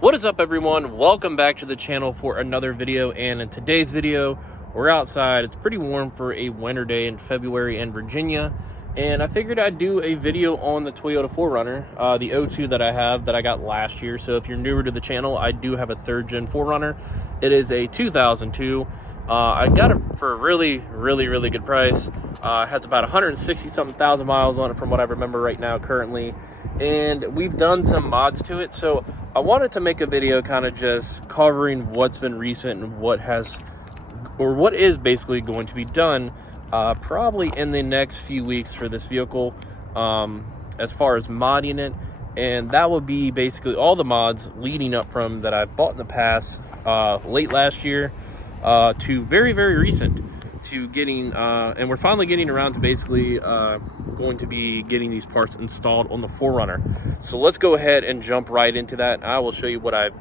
What is up, everyone? Welcome back to the channel for another video, and in today's video we're outside. It's pretty warm for a winter day in February in Virginia, and I figured I'd do a video on the Toyota 4Runner, the 02 that I have that I got last year. So if you're newer to the channel, I do have a third gen 4Runner. It is a 2002. I got it for a really good price. It has about 160 something thousand miles on it from what I remember right now currently, and we've done some mods to it. So I wanted to make a video kind of just covering what's been recent and what is basically going to be done probably in the next few weeks for this vehicle, as far as modding it. And that will be basically all the mods leading up from that I bought in the past, late last year, to very recent, to getting and we're finally getting around to basically going to be getting these parts installed on the 4Runner. So let's go ahead and jump right into that. I will show you what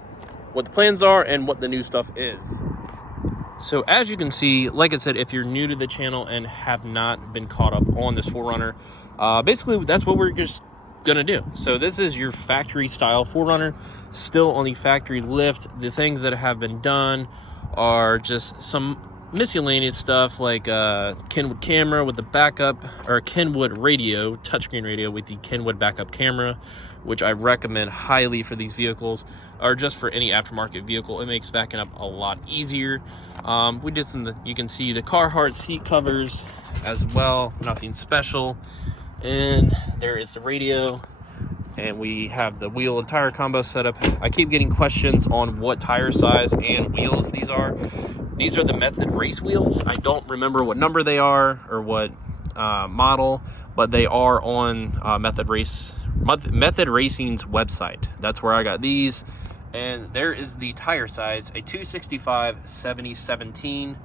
the plans are and what the new stuff is. So as you can see, like I said, if you're new to the channel and have not been caught up on this 4Runner, basically that's what we're just gonna do. So this is your factory style 4Runner, still on the factory lift. The things that have been done are just some miscellaneous stuff like Kenwood camera with the backup, or Kenwood radio, touchscreen radio with the Kenwood backup camera, which I recommend highly for these vehicles, or just for any aftermarket vehicle. It makes backing up a lot easier. We did you can see the Carhartt seat covers as well, nothing special. And there is the radio, and we have the wheel and tire combo setup. I keep getting questions on what tire size and wheels these are. These are the Method race wheels. I don't remember what number they are or what model, but they are on Method Racing's website. That's where I got these. And there is the tire size, a 265/70/17.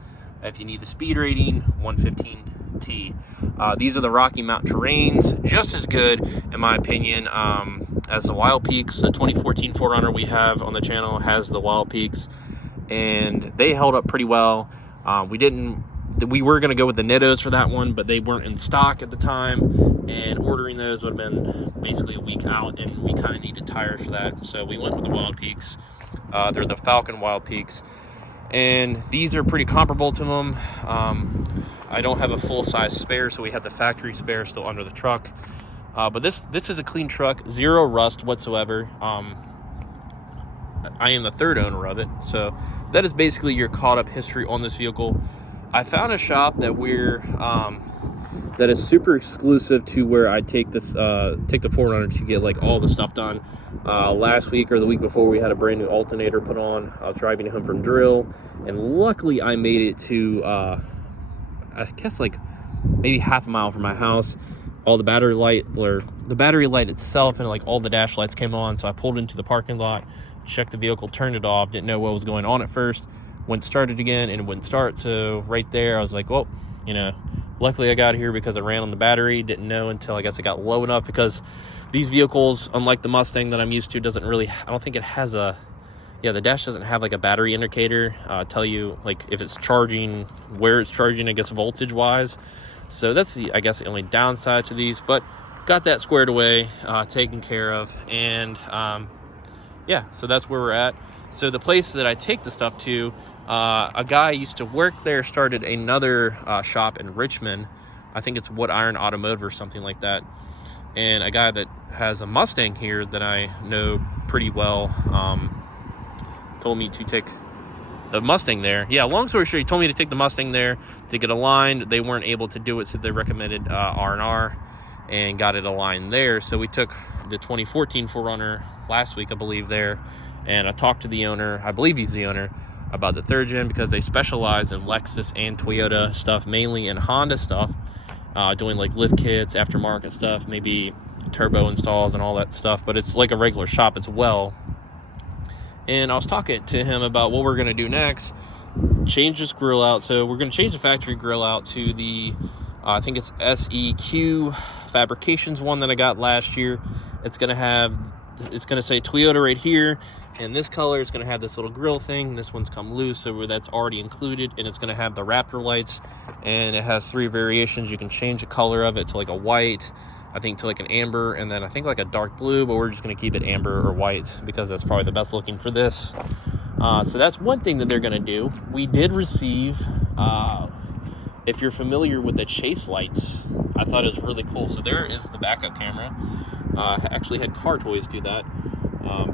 If you need the speed rating, 115T. These are the Rocky Mountain terrains, just as good in my opinion as the Wild Peaks. The 2014 4Runner we have on the channel has the Wild Peaks, and they held up pretty well. We were going to go with the Nittos for that one, but they weren't in stock at the time, and ordering those would have been basically a week out, and we kind of needed tires for that. So we went with the Wild Peaks. They're the Falcon Wild Peaks, and these are pretty comparable to them. I don't have a full-size spare, so we have the factory spare still under the truck. But this is a clean truck, zero rust whatsoever. I am the third owner of it, so that is basically your caught up history on this vehicle. I found a shop that that is super exclusive to where I take the 4Runner to get like all the stuff done. Last week or the week before, we had a brand new alternator put on. I was driving home from drill, and luckily I made it to I guess like maybe half a mile from my house. All the battery light itself and like all the dash lights came on, so I pulled into the parking lot, checked the vehicle, turned it off, didn't know what was going on at first, went started again and it wouldn't start. So right there I was like, well, luckily I got here because I ran on the battery. Didn't know until I guess it got low enough, because these vehicles, unlike the Mustang that I'm used to, doesn't really, I don't think it has the dash doesn't have like a battery indicator, tell you like if it's charging, where it's charging, I guess voltage wise. So that's I guess the only downside to these, but got that squared away, taken care of. And yeah, so that's where we're at. So the place that I take the stuff to, a guy used to work there, started another shop in Richmond. I think it's Wood Iron Automotive or something like that. And a guy that has a Mustang here that I know pretty well told me to take the Mustang there. Yeah, long story short, he told me to take the Mustang there to get aligned. They weren't able to do it, so they recommended R&R and got it aligned there. So we took the 2014 4Runner last week, I believe, there, and I talked to the owner, I believe he's the owner, about the third gen, because they specialize in Lexus and Toyota stuff, mainly in Honda stuff, doing like lift kits, aftermarket stuff, maybe turbo installs and all that stuff, but it's like a regular shop as well. And I was talking to him about what we're going to do next, change this grill out. So we're going to change the factory grill out to the I think it's SEQ Fabrications one that I got last year. It's going to say Toyota right here, and this color is going to have this little grill thing. This one's come loose, so that's already included, and it's going to have the Raptor lights, and it has 3 variations. You can change the color of it to like a white, I think to like an amber, and then I think like a dark blue, but we're just going to keep it amber or white because that's probably the best looking for this. So that's one thing that they're going to do. We did receive, if you're familiar with the chase lights, I thought it was really cool. So there is the backup camera. I actually had Car Toys do that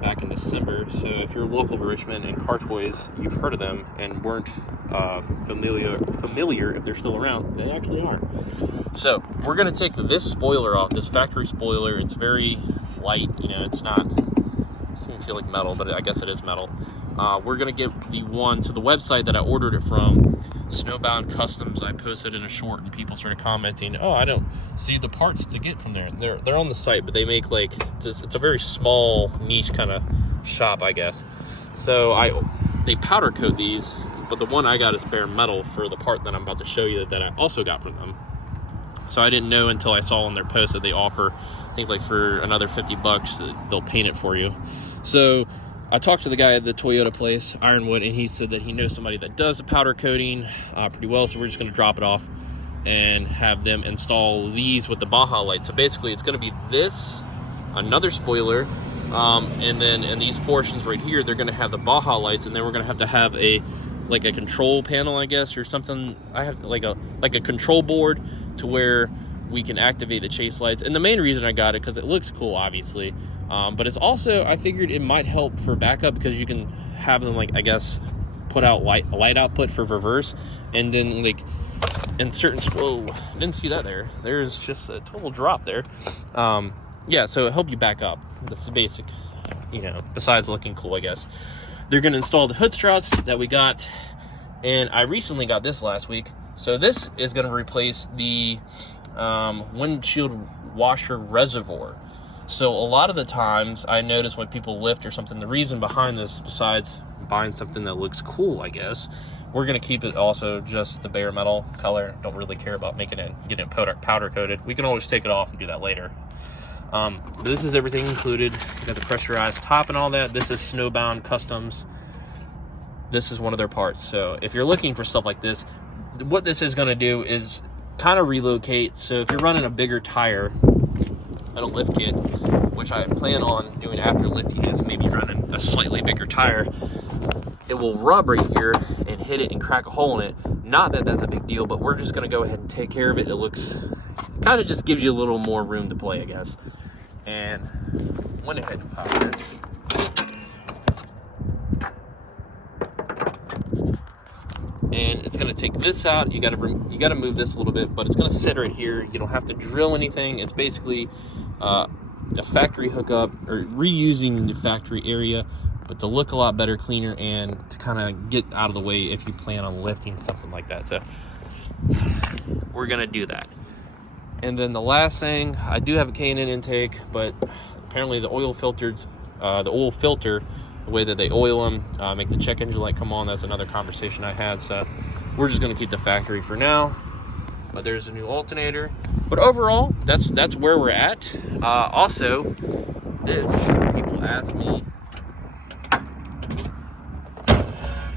back in December. So if you're local to Richmond and Car Toys, you've heard of them and weren't familiar if they're still around, they actually are. So we're going to take this spoiler off, this factory spoiler. It's very light, you know, it doesn't feel like metal, but I guess it is metal. We're going to get the one to the website that I ordered it from, Snowbound Customs. I posted in a short and people started commenting, oh, I don't see the parts to get from there. They're on the site, but they make like, it's a very small niche kind of shop, I guess. So they powder coat these, but the one I got is bare metal for the part that I'm about to show you that I also got from them. So I didn't know until I saw on their post that they offer, I think like for another $50, they'll paint it for you. So I talked to the guy at the Toyota place, Ironwood, and he said that he knows somebody that does the powder coating pretty well. So we're just going to drop it off and have them install these with the Baja lights. So basically it's going to be this, another spoiler, and then in these portions right here, they're going to have the Baja lights, and then we're going to have a control panel, I guess, or something. I have like a control board to where we can activate the chase lights. And the main reason I got it, because it looks cool, obviously, but it's also, I figured it might help for backup, because you can have them, like, I guess, put out light output for reverse, and then like in certain, whoa, didn't see that there. There's just a total drop there. Yeah, so it help you back up. That's the basic, you know, besides looking cool, I guess. They're going to install the hood struts that we got, and I recently got this last week. So this is going to replace the windshield washer reservoir. So a lot of the times I notice when people lift or something, the reason behind this, besides buying something that looks cool, I guess, we're going to keep it also just the bare metal color. Don't really care about getting it powder coated. We can always take it off and do that later. This is everything included. You got the pressurized top and all that. This is Snowbound Customs. This is one of their parts. So if you're looking for stuff like this, what this is going to do is kind of relocate. So if you're running a bigger tire and a lift kit, which I plan on doing after lifting this, maybe running a slightly bigger tire, it will rub right here and hit it and crack a hole in it. Not that that's a big deal, but we're just going to go ahead and take care of it. It looks, kind of just gives you a little more room to play, I guess. And went ahead and pop this. And it's going to take this out. You got to move this a little bit, but it's going to sit right here. You don't have to drill anything. It's basically a factory hookup, or reusing the factory area, but to look a lot better, cleaner, and to kind of get out of the way if you plan on lifting something like that. So we're going to do that. And then the last thing, I do have a K&N intake, but apparently the oil filter, the way that they oil them, make the check engine light come on. That's another conversation I had. So we're just going to keep the factory for now. But there's a new alternator. But overall, that's where we're at. Also, people ask me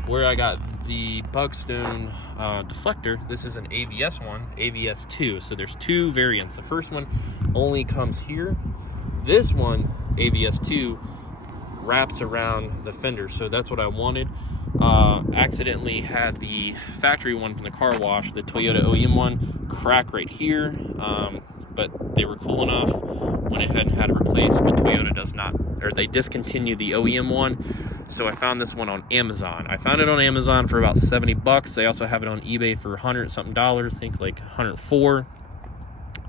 where I got the Bugstone deflector. This is an ABS one, ABS 2. So there's two variants. The first one only comes here. This one, ABS 2, wraps around the fender. So that's what I wanted. Accidentally had the factory one from the car wash, the Toyota OEM one, crack right here. But they were cool enough when it had to replace, but Toyota does not, or they discontinued the OEM one. So I found this one on Amazon. I found it on Amazon for about $70. They also have it on eBay for $100 something, I think like 104.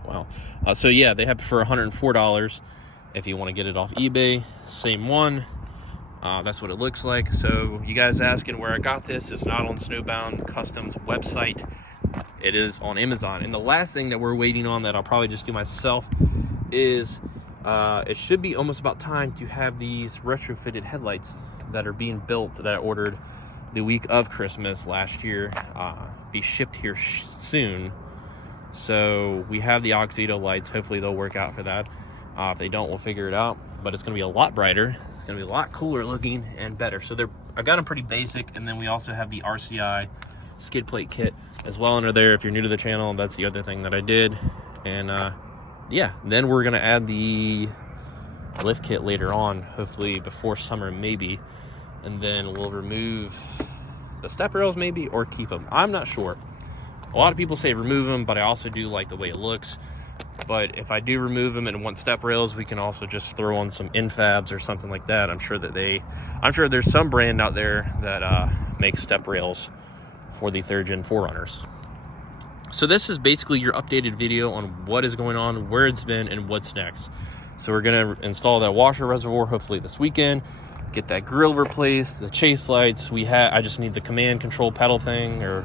Wow. So yeah, they have it for $104 if you want to get it off eBay. Same one. That's what it looks like. So you guys asking where I got this, it's not on Snowbound Customs website. It is on Amazon. And the last thing that we're waiting on that I'll probably just do myself is it should be almost about time to have these retrofitted headlights that are being built that I ordered the week of Christmas last year be shipped here soon. So we have the Oxydo lights. Hopefully they'll work out for that. If they don't, we'll figure it out. But it's going to be a lot brighter. It's going to be a lot cooler looking and better. So I got them pretty basic. And then we also have the RCI skid plate kit as well under there. If you're new to the channel, that's the other thing that I did. And yeah, then we're gonna add the lift kit later on, hopefully before summer maybe, and then we'll remove the step rails maybe, or keep them. I'm not sure. A lot of people say remove them, but I also do like the way it looks. But if I do remove them and want step rails, we can also just throw on some infabs or something like that. I'm sure there's some brand out there that makes step rails for the 3rd gen 4Runners. So this is basically your updated video on what is going on, where it's been, and what's next. So we're gonna install that washer reservoir hopefully this weekend, get that grill replaced, the chase lights. I just need the command control pedal thing or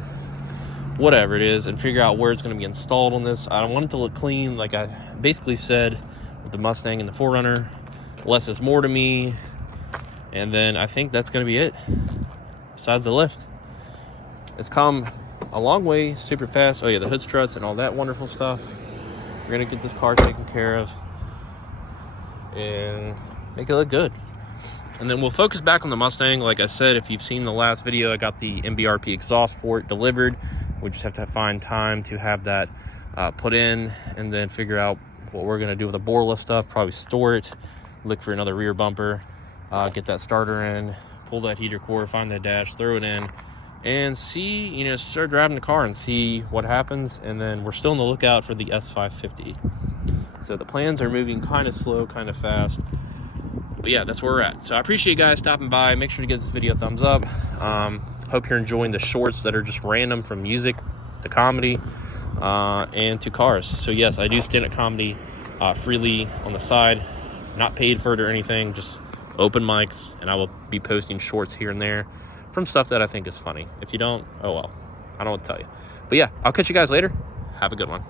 whatever it is, and figure out where it's going to be installed on this. I want it to look clean, like I basically said with the Mustang and the 4Runner. Less is more to me. And then I think that's going to be it, besides the lift. It's come a long way, super fast. Oh yeah, the hood struts and all that wonderful stuff. We're going to get this car taken care of and make it look good. And then we'll focus back on the Mustang. Like I said, if you've seen the last video, I got the MBRP exhaust for it delivered. We just have to find time to have that put in, and then figure out what we're gonna do with the boreless stuff. Probably store it, look for another rear bumper, get that starter in, pull that heater core, find that dash, throw it in, and see, start driving the car and see what happens. And then we're still on the lookout for the S550. So the plans are moving kind of slow, kind of fast. But yeah, that's where we're at. So I appreciate you guys stopping by. Make sure to give this video a thumbs up. Hope you're enjoying the shorts that are just random, from music to comedy and to cars. So yes, I do stand-up comedy freely on the side, not paid for it or anything, just open mics, and I will be posting shorts here and there from stuff that I think is funny. If you don't, oh well, I don't know what to tell you. But yeah, I'll catch you guys later. Have a good one.